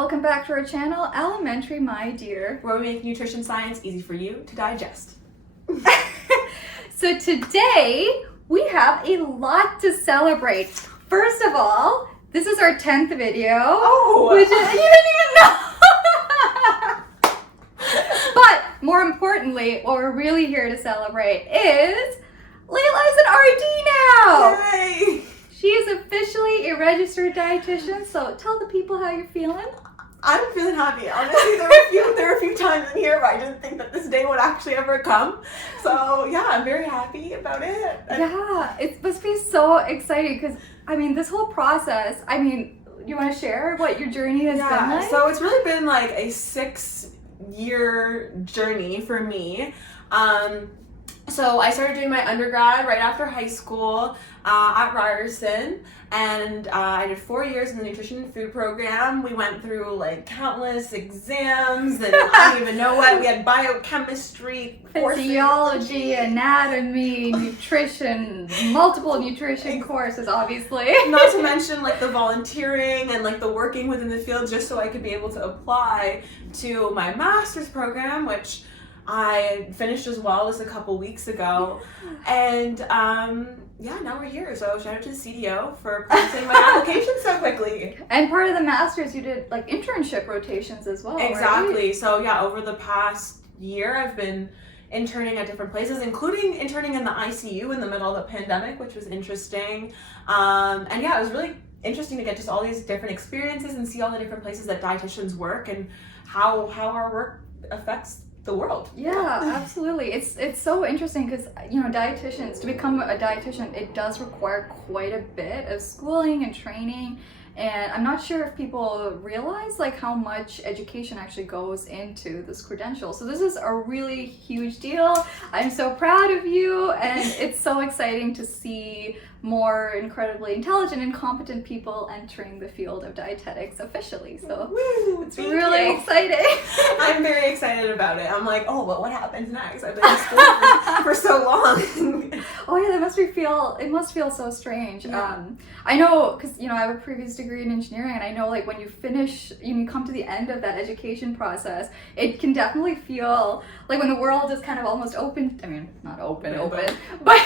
Welcome back to our channel, Elementary My Dear, where we make nutrition science easy for you to digest. So today, we have a lot to celebrate. First of all, this is our 10th video. Oh! Which is, you didn't even know! But more importantly, what we're really here to celebrate is Leila's an RD now! Yay! She is officially a registered dietitian, so tell the people how you're feeling. I'm feeling happy. Honestly, there were a few times in here where I didn't think that this day would actually ever come. So yeah, I'm very happy about it. Yeah, it must be so exciting because, I mean, this whole process, you want to share what your journey has been like? So it's really been like a 6-year journey for me. So I started doing my undergrad right after high school at Ryerson, and I did 4 years in the nutrition and food program. We went through like countless exams, and I don't even know what. We had biochemistry, physiology, anatomy, nutrition, multiple nutrition courses, obviously. Not to mention like the volunteering and like the working within the field, just so I could be able to apply to my master's program, which I finished as well just a couple weeks ago. And now we're here. So shout out to the CDO for processing my application so quickly. And part of the master's, you did like internship rotations as well. Exactly. Right? So yeah, over the past year, I've been interning at different places, including interning in the ICU in the middle of the pandemic, which was interesting. And yeah, it was really interesting to get just all these different experiences and see all the different places that dietitians work and how our work affects the world. Yeah, absolutely. It's so interesting because, dietitians, to become a dietitian, it does require quite a bit of schooling and training. And I'm not sure if people realize like how much education actually goes into this credential. So this is a really huge deal. I'm so proud of you, and it's so exciting to see more incredibly intelligent and competent people entering the field of dietetics officially. So Woo, it's really exciting. I'm very excited about it. I'm like, oh, but what happens next? I've been in school for so long. Oh yeah, it must feel so strange. Yeah. I know, because I have a previous degree in engineering, and I know like when you finish, you come to the end of that education process, it can definitely feel like when the world is kind of almost open. I mean, not open, but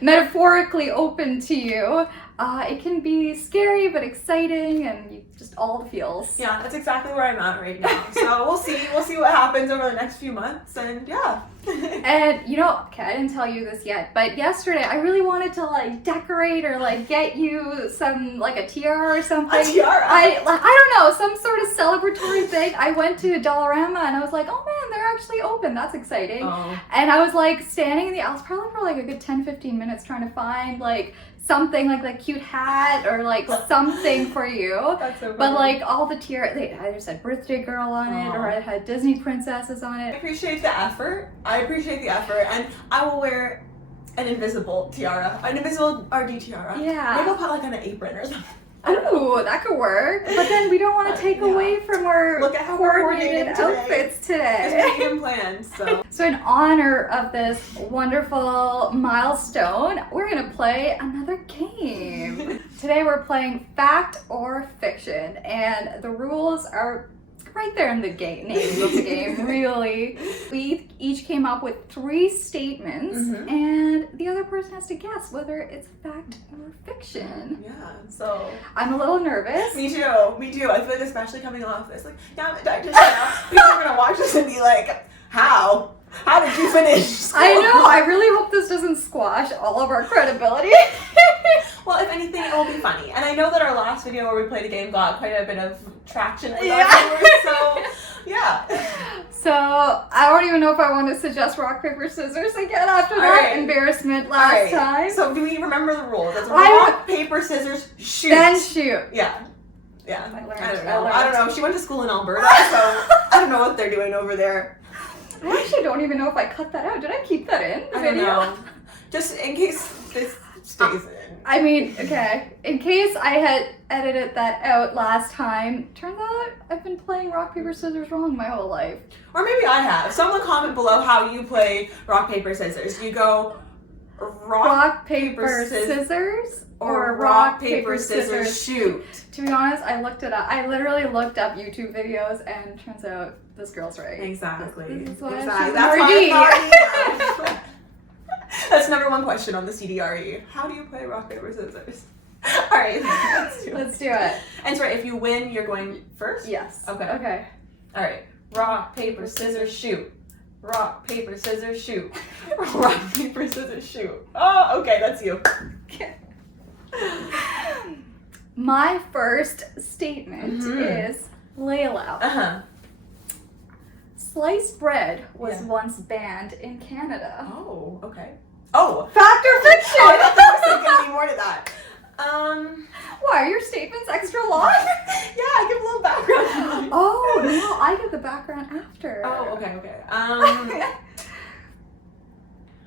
metaphorically open to you. It can be scary but exciting, and just all the feels. Yeah, that's exactly where I'm at right now. So we'll see what happens over the next few months, and yeah. And okay, I didn't tell you this yet, but yesterday I really wanted to like decorate or like get you some like a tiara or something. A tiara? I don't know, some sort of celebratory thing. I went to Dollarama and I was like, oh man, they're actually open. That's exciting. Oh. And I was like standing in the aisles probably for like a good 10-15 minutes trying to find like something like that cute hat or like something for you. That's so funny. But like all the tiara, they either said birthday girl on it or it had Disney princesses on I it. appreciate the effort. And I will wear an invisible tiara, an invisible RD tiara. Yeah. Maybe I'll put like on an apron or something. Ooh, that could work. But then we don't want to take away from our Look at how we're coordinated coordinating outfits It's today. making plans, so. So in honor of this wonderful milestone, we're going to play another game. Today we're playing Fact or Fiction, and the rules are right there in the name of the game, really. We each came up with 3 statements, and the other person has to guess whether it's fact or fiction. Yeah, so. I'm a little nervous. Me too. I feel like especially coming off this, like, yeah, I'm a dietitian now. People are gonna watch this and be like, how? How did you finish school? I know, I really hope this doesn't squash all of our credibility. Well, if anything, it will be funny. And I know that our last video where we played a game got quite a bit of traction with our viewers, so yeah. So, I don't even know if I want to suggest rock, paper, scissors again after that embarrassment last time. So, do we remember the rules? It's rock, paper, scissors, shoot. Then shoot. Yeah. Yeah. I I don't know. She went to school in Alberta, so I don't know what they're doing over there. I actually don't even know if I cut that out. Did I keep that in? I don't know. Just in case this stays in. I mean, okay, in case I had edited that out last time, turns out I've been playing rock, paper, scissors wrong my whole life. Or maybe I have. Someone comment below how you play rock, paper, scissors. You go rock, paper, scissors, or rock, paper, scissors, shoot. To be honest, I looked it up. I literally looked up YouTube videos, and turns out this girl's right. Exactly. This is why exactly. she's That's an why RD. That's number one question on the CDRE. How do you play rock, paper, scissors? All right, Let's do it. And sorry, if you win, you're going first? Yes. Okay. Okay. All right. Rock, paper, scissors, shoot. Rock, paper, scissors, shoot. Rock, paper, scissors, shoot. Oh, okay, that's you. Okay. My first statement is Leila. Uh-huh. Sliced bread was Yeah. once banned in Canada. Oh, okay. Oh. Fact or fiction? Oh, I thought there was going to be more to that. Why, are your statements extra long? Yeah, give a little background. Oh, no, I get the background after. Oh, okay.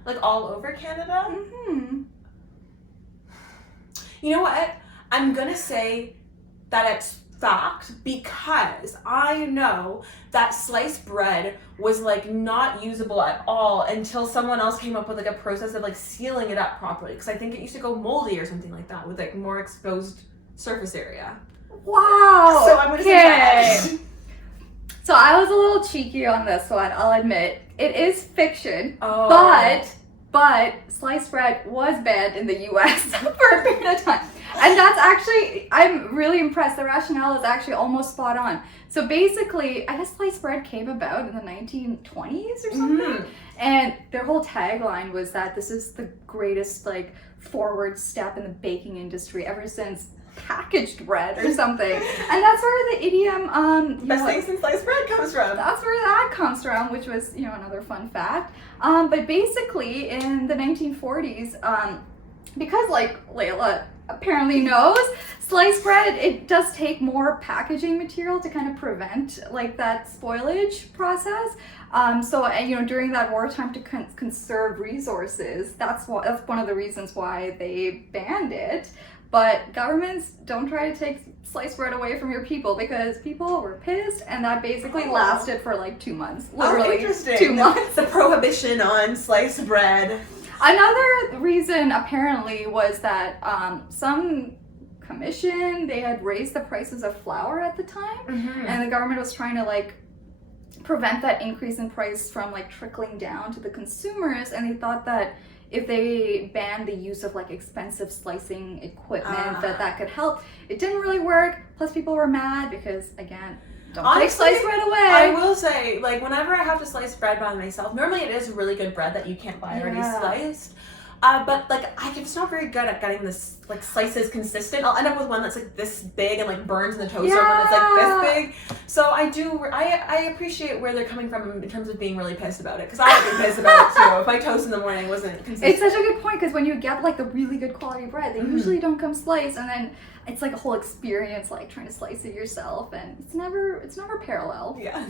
Like all over Canada? Mm-hmm. You know what? I'm gonna say that it's fact because I know that sliced bread was like not usable at all until someone else came up with like a process of like sealing it up properly, because I think it used to go moldy or something like that with like more exposed surface area. Wow. So I'm gonna say fact. So I was a little cheeky on this one, I'll admit. It is fiction, Oh. but sliced bread was banned in the US for a period of time. And that's actually, I'm really impressed. The rationale is actually almost spot on. So basically, I guess sliced bread came about in the 1920s or something. And their whole tagline was that this is the greatest like forward step in the baking industry ever since packaged bread or something. And that's where the idiom Best thing since sliced bread comes from. that's where that comes from, which was, you know, another fun fact. But basically in the 1940s, because like Leila apparently knows, sliced bread, it does take more packaging material to kind of prevent like that spoilage process. So you know, during that wartime to conserve resources, that's one of the reasons why they banned it. But governments don't try to take sliced bread away from your people, because people were pissed, and that basically lasted for like 2 months. Literally, interesting. 2 months. The prohibition on sliced bread. Another reason apparently was that some commission, they had raised the prices of flour at the time, and the government was trying to like prevent that increase in price from like trickling down to the consumers, and they thought that if they banned the use of like expensive slicing equipment, that could help. It didn't really work. Plus people were mad because, again, don't take sliced bread away. I will say, like, whenever I have to slice bread by myself, normally it is really good bread that you can't buy already sliced. But like, I'm just not very good at getting this like slices consistent. I'll end up with one that's like this big and like burns in the toaster, one that's like this big. So I appreciate where they're coming from in terms of being really pissed about it, because I would be pissed about it too if my toast in the morning wasn't consistent. It's such a good point, because when you get like the really good quality bread, they usually don't come sliced, and then it's like a whole experience like trying to slice it yourself, and it's never parallel. Yeah.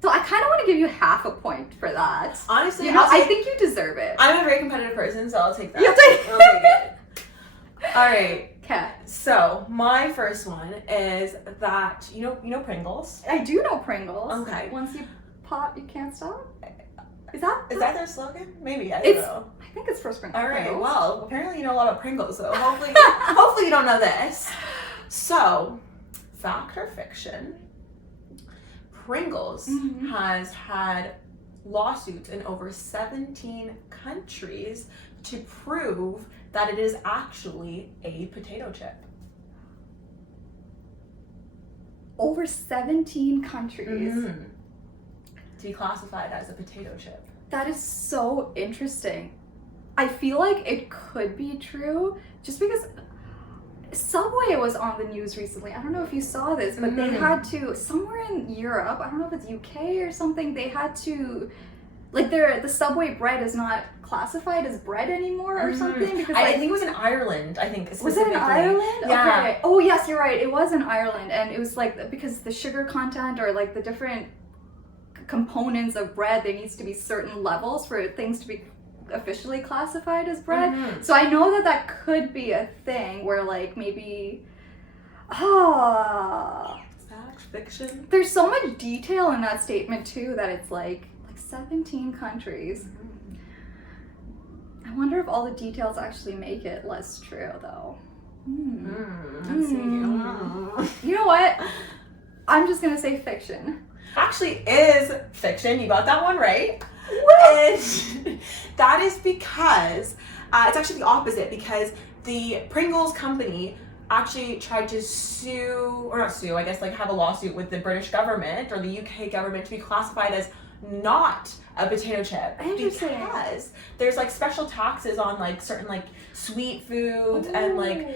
So I kind of want to give you half a point for that. Honestly, you know, I think you deserve it. I'm a very competitive person, so I'll take that. You'll take I'll take it. All right. Okay. So my first one is that you know Pringles. I do know Pringles. Okay. Once you pop, you can't stop. Is that their slogan? Maybe, I don't know. I think it's for Pringles. All right. Well, apparently you know a lot about Pringles, so hopefully you don't know this. So, fact or fiction? Pringles has had lawsuits in over 17 countries to prove that it is actually a potato chip. Over 17 countries. To be classified as a potato chip. That is so interesting. I feel like it could be true, just because Subway was on the news recently. I don't know if you saw this, but they had to, somewhere in Europe, I don't know if it's UK or something, they had to, like the Subway bread is not classified as bread anymore or something. Because I think it was in Ireland, I think. Was it in Ireland? Yeah. Okay. Oh yes, you're right. It was in Ireland, and it was like, because the sugar content or like the different components of bread, there needs to be certain levels for things to be officially classified as bread. So I know that could be a thing where like maybe fact, fiction. There's so much detail in that statement too, that it's like 17 countries. I wonder if all the details actually make it less true, though. Let's see. You know what? I'm just gonna say fiction. Actually is fiction. You got that one right. And that is because it's actually the opposite, because the Pringles company actually tried to sue, or not sue, I guess like have a lawsuit with the British government or the UK government to be classified as not a potato chip. Interesting. Because there's like special taxes on like certain like sweet foods and like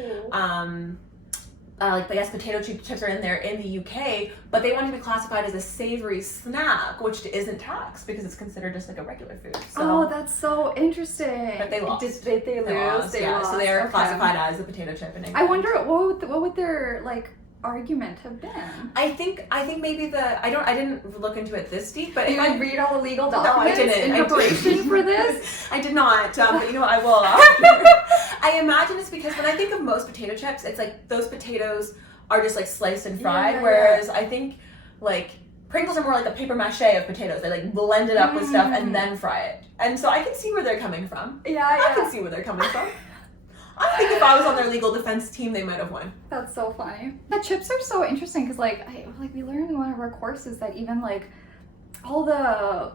I guess potato chips are in there in the UK, but they want to be classified as a savory snack, which isn't taxed because it's considered just like a regular food. So, that's so interesting. But they lost. Did they lose? They lost. So they are classified as a potato chip in England. I wonder what would their like argument have been? I think maybe I didn't look into it this deep, but you if would read all the legal documents I didn't. in preparation for this? I did not, but you know what, I will. I imagine it's because when I think of most potato chips, it's like those potatoes are just like sliced and fried, whereas I think like Pringles are more like a paper mache of potatoes. They like blend it up with stuff and then fry it. And so I can see where they're coming from. I can see where they're coming from. I think if I was on their legal defense team, they might have won. That's so funny. The chips are so interesting because like we learned in one of our courses that even like all the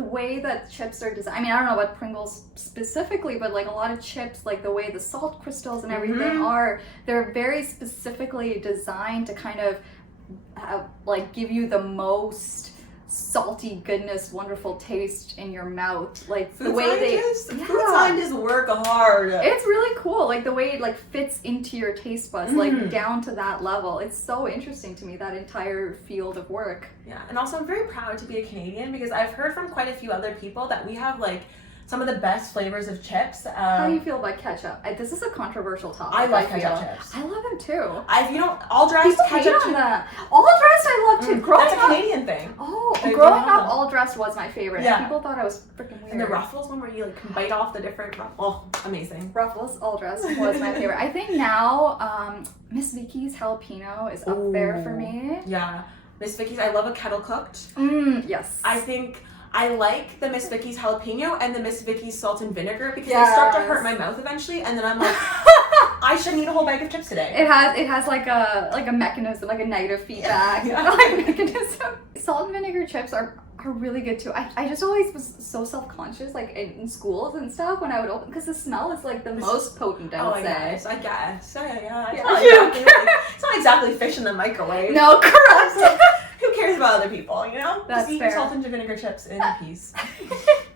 way that chips are designed. I mean, I don't know about Pringles specifically, but like a lot of chips, like the way the salt crystals and everything are, they're very specifically designed to kind of like give you the most salty goodness, wonderful taste in your mouth. Like food the way food scientists work hard. It's really cool, like the way it like fits into your taste buds, like down to that level. It's so interesting to me, that entire field of work. Yeah, and also I'm very proud to be a Canadian because I've heard from quite a few other people that we have like some of the best flavors of chips. How do you feel about ketchup? This is a controversial topic. I like ketchup chips. I love them too. All dressed ketchup chips. All dressed I love too. That's a Canadian thing. Growing up, all dressed was my favorite. Yeah. People thought I was freaking weird. And the Ruffles one where you like can bite off the different, amazing. Ruffles, all dressed was my favorite. I think now Miss Vicky's jalapeno is up there for me. Yeah. Miss Vicky's, I love a kettle cooked. Yes. I think I like the Miss Vicky's jalapeno and the Miss Vicky's salt and vinegar because they start to hurt my mouth eventually, and then I'm like, I shouldn't eat a whole bag of chips today. It has like a mechanism, like a negative feedback mechanism. Salt and vinegar chips are really good too. I just always was so self-conscious, like in schools and stuff, when I would open, because the smell is like the most potent, I would say. I guess. Yeah. It's not exactly fish in the microwave. No, correct. Who cares about other people, you know? That's just eat fair. Salt and vinegar chips in peace.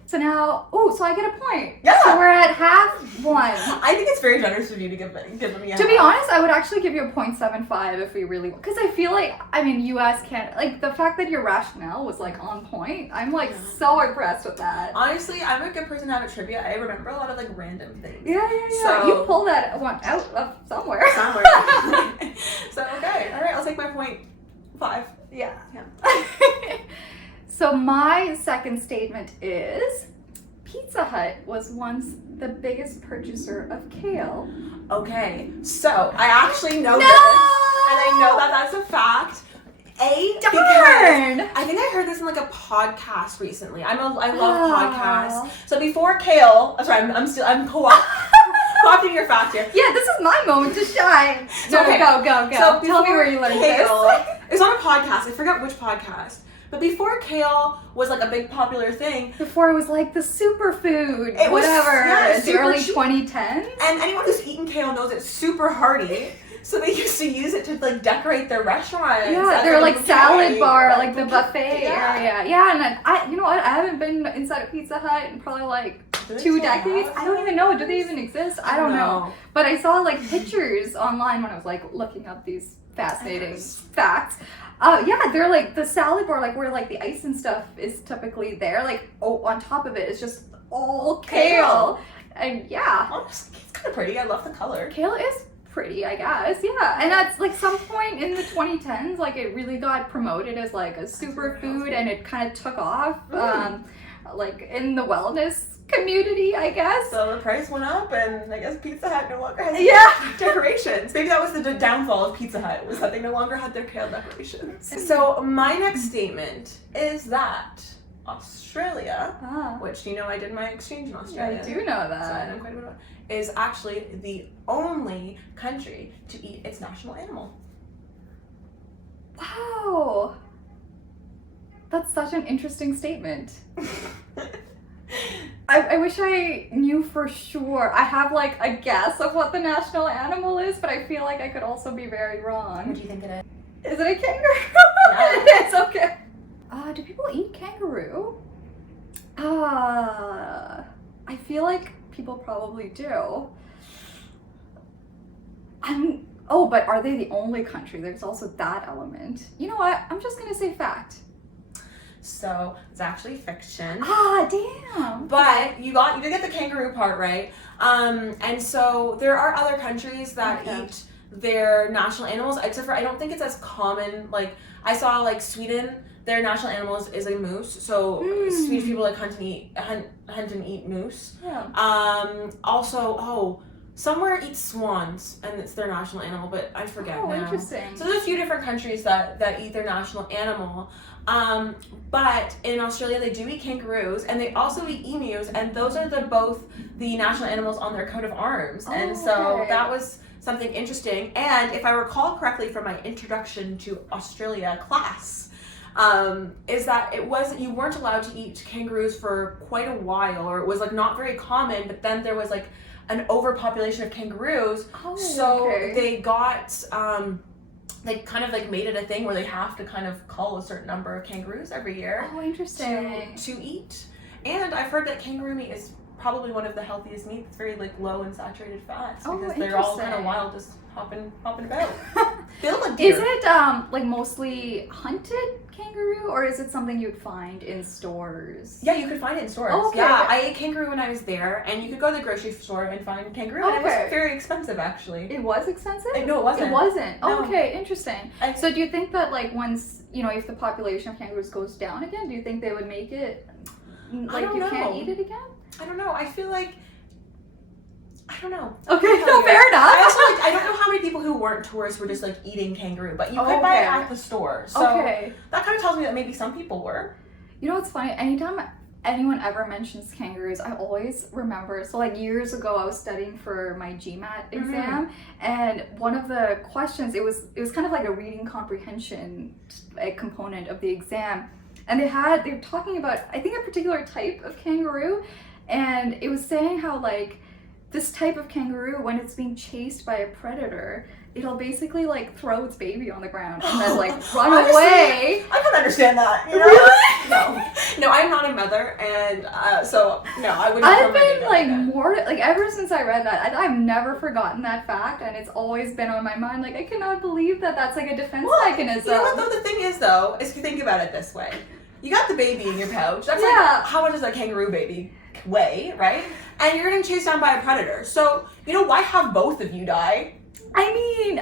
So now, so I get a point. Yeah. So we're at half one. I think it's very generous of you to give me a To be honest, I would actually give you a 0.75 if we really, because I feel like, I mean, US can't, like the fact that your rationale was like on point, I'm like so impressed with that. Honestly, I'm a good person to have a trivia. I remember a lot of like random things. Yeah. So, you pull that one out of somewhere. So, okay. All right, I'll take my 0.5. Yeah. So my second statement is Pizza Hut was once the biggest purchaser of kale. Okay, so I actually know this, and I know that that's a fact. Because I think I heard this in like a podcast recently. I love podcasts. So before kale, I'm co-opting your fact here. Yeah, this is my moment to shine. So okay, go. So tell me where you learned this. It's on a podcast. I forgot which podcast. But before kale was like a big popular thing. Before it was like the superfood, it was, the early 2010s. And anyone who's eaten kale knows it's super hearty. So they used to use it to like decorate their restaurants. Yeah, they're like salad bar, like the buffet area. Yeah, and I, you know what? I haven't been inside a Pizza Hut in probably like 2 decades. I don't even know. Do they even exist? I don't know. But I saw like pictures online when I was like looking up these fascinating facts. Yeah, they're like the salad bar, like where like the ice and stuff is typically there. Like on top of it is just all kale. And yeah, it's kind of pretty. I love the color. Kale is pretty, I guess. Yeah, and at like some point in the 2010s, like it really got promoted as like a superfood, and it kind of took off, like in the wellness community, I guess. So the price went up, and I guess Pizza Hut no longer has decorations. Maybe that was the downfall of Pizza Hut, was that they no longer had their kale decorations. So my next statement is that Australia, which I did my exchange in Australia. I do know So I that. know quite a bit about it, is actually the only country to eat its national animal. Wow. That's such an interesting statement. I wish I knew for sure. I have like a guess of what the national animal is, but I feel like I could also be very wrong. What do you think it is? Is it a kangaroo? Yeah. It's okay. Do people eat kangaroo? I feel like people probably do. But are they the only country? There's also that element. You know what? I'm just gonna say fact. So it's actually fiction. Damn. But you did get the kangaroo part right. And so there are other countries that eat their national animals, except for I don't think it's as common. Like I saw like Sweden, their national animals is a moose. So Swedish people like hunt and eat moose. Yeah. Also, somewhere eats swans and it's their national animal, but I forget now. Interesting. So there's a few different countries that eat their national animal. But in Australia they do eat kangaroos and they also eat emus, and those are both the national animals on their coat of arms. And so that was something interesting. And if I recall correctly from my introduction to Australia class, is that you weren't allowed to eat kangaroos for quite a while, or it was like not very common, but then there was like an overpopulation of kangaroos. They got they kind of like made it a thing where they have to kind of cull a certain number of kangaroos every year. Interesting. To eat. And I've heard that kangaroo meat is probably one of the healthiest meats. It's very like low in saturated fats because they're all kind of wild, just hopping about. They look like deer. Is it like mostly hunted kangaroo, or is it something you'd find in stores? Yeah, you could find it in stores. Okay. Yeah, I ate kangaroo when I was there, and you could go to the grocery store and find kangaroo, and it wasn't very expensive actually. It was expensive? No, it wasn't. It wasn't. No. Okay, interesting. So do you think that like once, if the population of kangaroos goes down again, do you think they would make it like you can't eat it again? I don't know. I feel like I don't know. Okay, no, fair enough. I don't know how many people who weren't tourists were just like eating kangaroo, but you could buy it at the store. So that kind of tells me that maybe some people were. You know what's funny? Anytime anyone ever mentions kangaroos, I always remember. So like years ago, I was studying for my GMAT exam, and one of the questions, it was kind of like a reading comprehension component of the exam, and they were talking about, I think, a particular type of kangaroo, and it was saying how like this type of kangaroo, when it's being chased by a predator, it'll basically like throw its baby on the ground and then like run away. I can understand that. You know? Really? No, I'm not a mother, and so no, I wouldn't. I've been like ever since I read that. I've never forgotten that fact, and it's always been on my mind. Like I cannot believe that that's like a defense mechanism. You know what though? The thing is if you think about it this way, you got the baby in your pouch. That's like how much does a kangaroo baby weigh, right? And you're getting chased down by a predator. So, why have both of you die? I mean,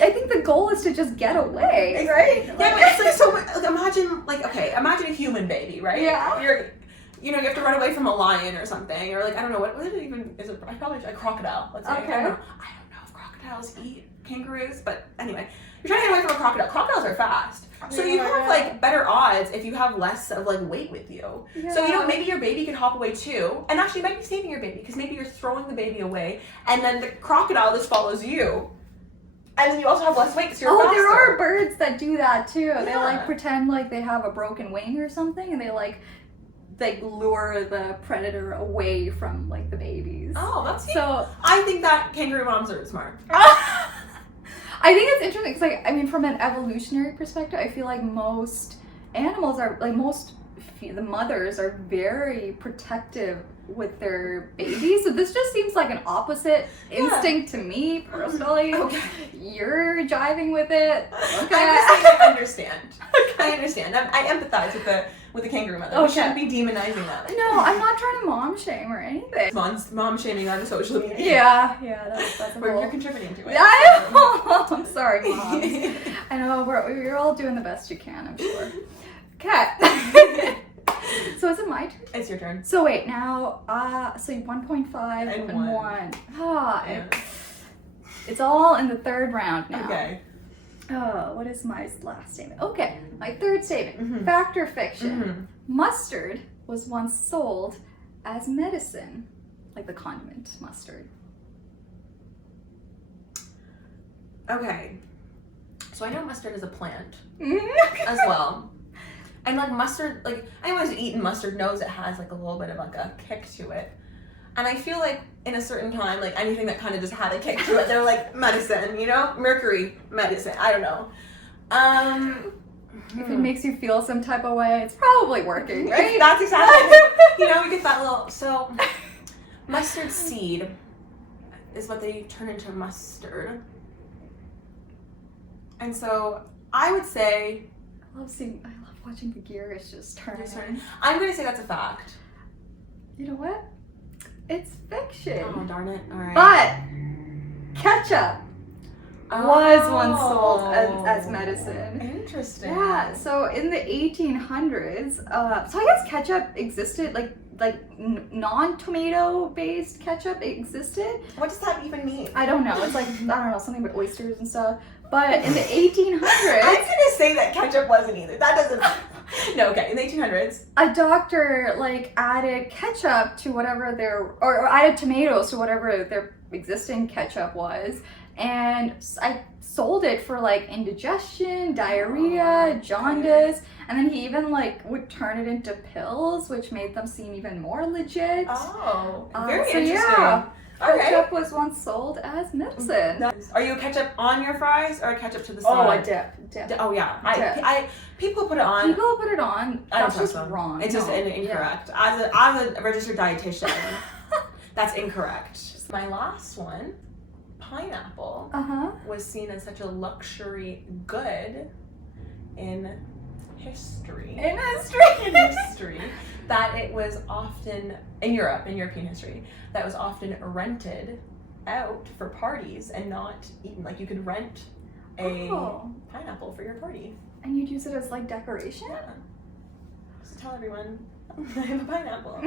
I think the goal is to just get away, right? Yeah, but it's like, so imagine a human baby, right? Yeah. You have to run away from a lion or something, or like, I don't know, what is it even, is it probably a crocodile, let's say. Okay. I don't know if crocodiles eat kangaroos, but anyway, you're trying to get away from a crocodile. Crocodiles are fast. So you have like better odds if you have less of like weight with you. Yeah. So maybe your baby could hop away too, and actually you might be saving your baby because maybe you're throwing the baby away, and then the crocodile just follows you, and then you also have less weight because you're faster. There are birds that do that too. Yeah. They like pretend like they have a broken wing or something, and they like lure the predator away from like the babies. Oh, that's so. I think that kangaroo moms are smart. I think it's interesting because, from an evolutionary perspective, I feel like most animals are, the mothers are very protective with their babies. So this just seems like an opposite instinct to me, personally. Okay. You're jiving with it. Okay. I understand. I understand. I empathize with the kangaroo mother. Okay. We shouldn't be demonizing that. No, I'm not trying to mom shame or anything. Mom shaming on social media. Yeah, that's a whole... You're contributing to it. I'm sorry, Mom. I know, you're all doing the best you can, I'm sure. Okay. So is it my turn? It's your turn. So wait, now, so 1.5 and 1. Yeah. It's all in the third round now. Okay. Oh, what is my last statement? Okay, my third statement. Mhm. Fact or fiction? Mhm. Mustard was once sold as medicine, like the condiment mustard. Okay. So I know mustard is a plant Mhm. as well. And like mustard, like anyone who's eaten mustard knows it has like a little bit of like a kick to it. And I feel like in a certain time, like anything that kind of just had a kick to it, they're like medicine, you know? Mercury, medicine, I don't know. If it makes you feel some type of way, it's probably working, right? That's exactly, you know, we get that little, so mustard seed is what they turn into mustard. And so I would say, I love watching the gears just turn. I'm going to say that's a fact. You know what? It's fiction. Oh, darn it. All right. But ketchup was once sold as medicine. Interesting. Yeah, so in the 1800s, so I guess ketchup existed, like non-tomato based ketchup existed. What does that even mean? I don't know. It's like, I don't know, something with oysters and stuff. But in the 1800s, I'm gonna say that ketchup wasn't either. That doesn't. No, okay. In the 1800s, a doctor like added ketchup to whatever or added tomatoes to whatever their existing ketchup was, and I sold it for like indigestion, diarrhea, jaundice, and then he even like would turn it into pills, which made them seem even more legit. Oh, very so interesting. Yeah, Okay. ketchup was once sold as medicine. Are you a ketchup on your fries or a ketchup to the Oh, side? a dip. Oh yeah, Dip. people put it on. People put it on. I don't That's just trust them. wrong. It's just No. incorrect. As a registered dietitian, that's incorrect. My last one, pineapple, was seen as such a luxury good in history. In history. That it was often in European history, that was often rented out for parties and not eaten. Like you could rent a pineapple for your party. And you'd use it as like decoration? Yeah. Just tell everyone I have a pineapple.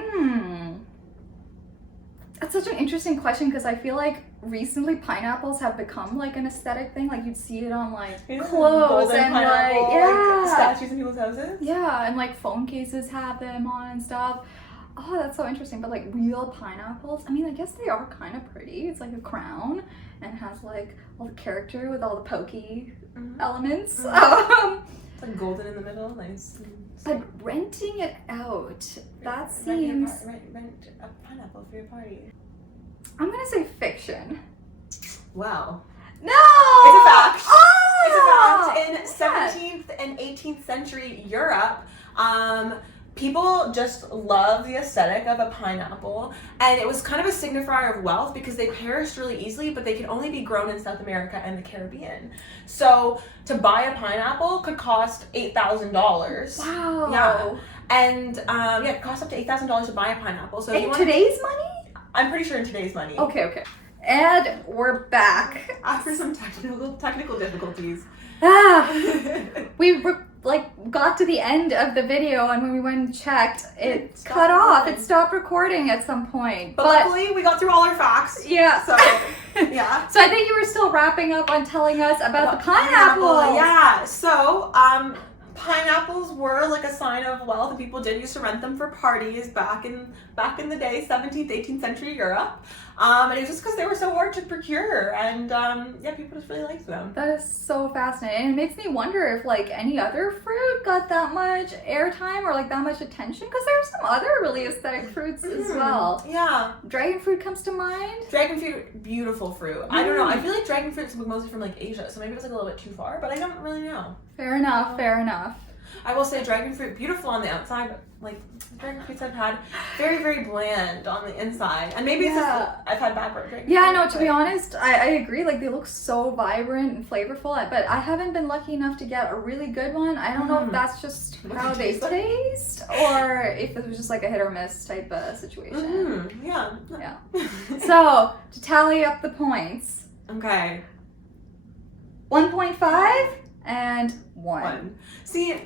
That's such an interesting question because I feel like recently pineapples have become like an aesthetic thing. Like you'd see it on like clothes Golden and pineapple, like statues in people's houses. Yeah, and like phone cases have them on and stuff. Oh, that's so interesting. But like real pineapples, I mean, I guess they are kind of pretty. It's like a crown and has like all the character with all the pokey elements. It's like golden in the middle, nice. But renting it out, that seems... Rent a pineapple for your party. I'm gonna say fiction. Wow. No! It's a fact. Oh! It's a fact. In 17th and 18th century Europe, people just love the aesthetic of a pineapple, and it was kind of a signifier of wealth because they perished really easily, but they could only be grown in South America and the Caribbean. So to buy a pineapple could cost $8,000. Wow. Yeah. And it costs up to $8,000 to buy a pineapple. So in today's money? I'm pretty sure in today's money. Okay. And we're back. After some technical difficulties. We got to the end of the video, and when we went and checked, it cut off. It stopped recording at some point. But luckily, we got through all our facts. Yeah. So, yeah. So I think you were still wrapping up on telling us about the pineapple. Yeah. So, pineapples were like a sign of wealth, and people did used to rent them for parties back in the day, 17th, 18th century Europe. And it was just because they were so hard to procure, and people just really liked them. That is so fascinating. And it makes me wonder if like any other fruit got that much airtime or like that much attention, because there's some other really aesthetic fruits as well. Yeah. Dragon fruit comes to mind. Dragon fruit, beautiful fruit. I don't know. I feel like dragon fruit's mostly from like Asia, so maybe it's like a little bit too far, but I don't really know. Fair enough. I will say dragon fruit, beautiful on the outside, but like dragon fruits I've had, very, very bland on the inside. And maybe it's just I've had bad dragon fruit. Yeah, no, to be honest, I agree. Like they look so vibrant and flavorful, but I haven't been lucky enough to get a really good one. I don't know if that's just how they taste or if it was just like a hit or miss type of situation. Yeah. So, to tally up the points. Okay. 1.5 and 1. See,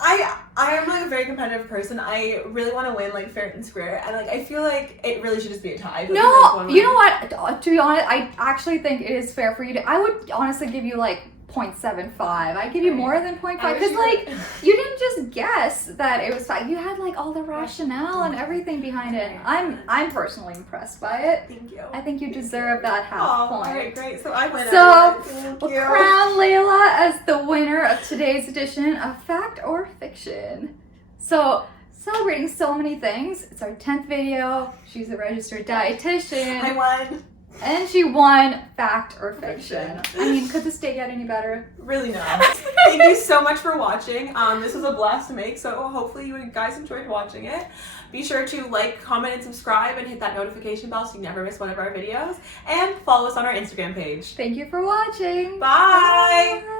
I am like a very competitive person. I really want to win like fair and square, and like I feel like it really should just be a tie. No, you know what? To be honest, I actually think it is fair for you to. I would honestly give you like 0.75. I give you more than 0.5 I wish because you like were- you didn't just guess that it was 5. You had like all the rationale and everything behind it. I'm personally impressed by it. Thank you. I think you deserve that half Oh, point. alright, great. So I win. So, everyone. Thank we'll you. crown Leila as the winner of today's edition of Fact or Fiction. So, celebrating so many things. It's our 10th video. She's a registered dietitian. I won. And she won Fact or Fiction. I mean, could this day get any better? Really not. Thank you so much for watching. This was a blast to make, so hopefully you guys enjoyed watching it. Be sure to like, comment, and subscribe, and hit that notification bell so you never miss one of our videos. And follow us on our Instagram page. Thank you for watching. Bye. Bye.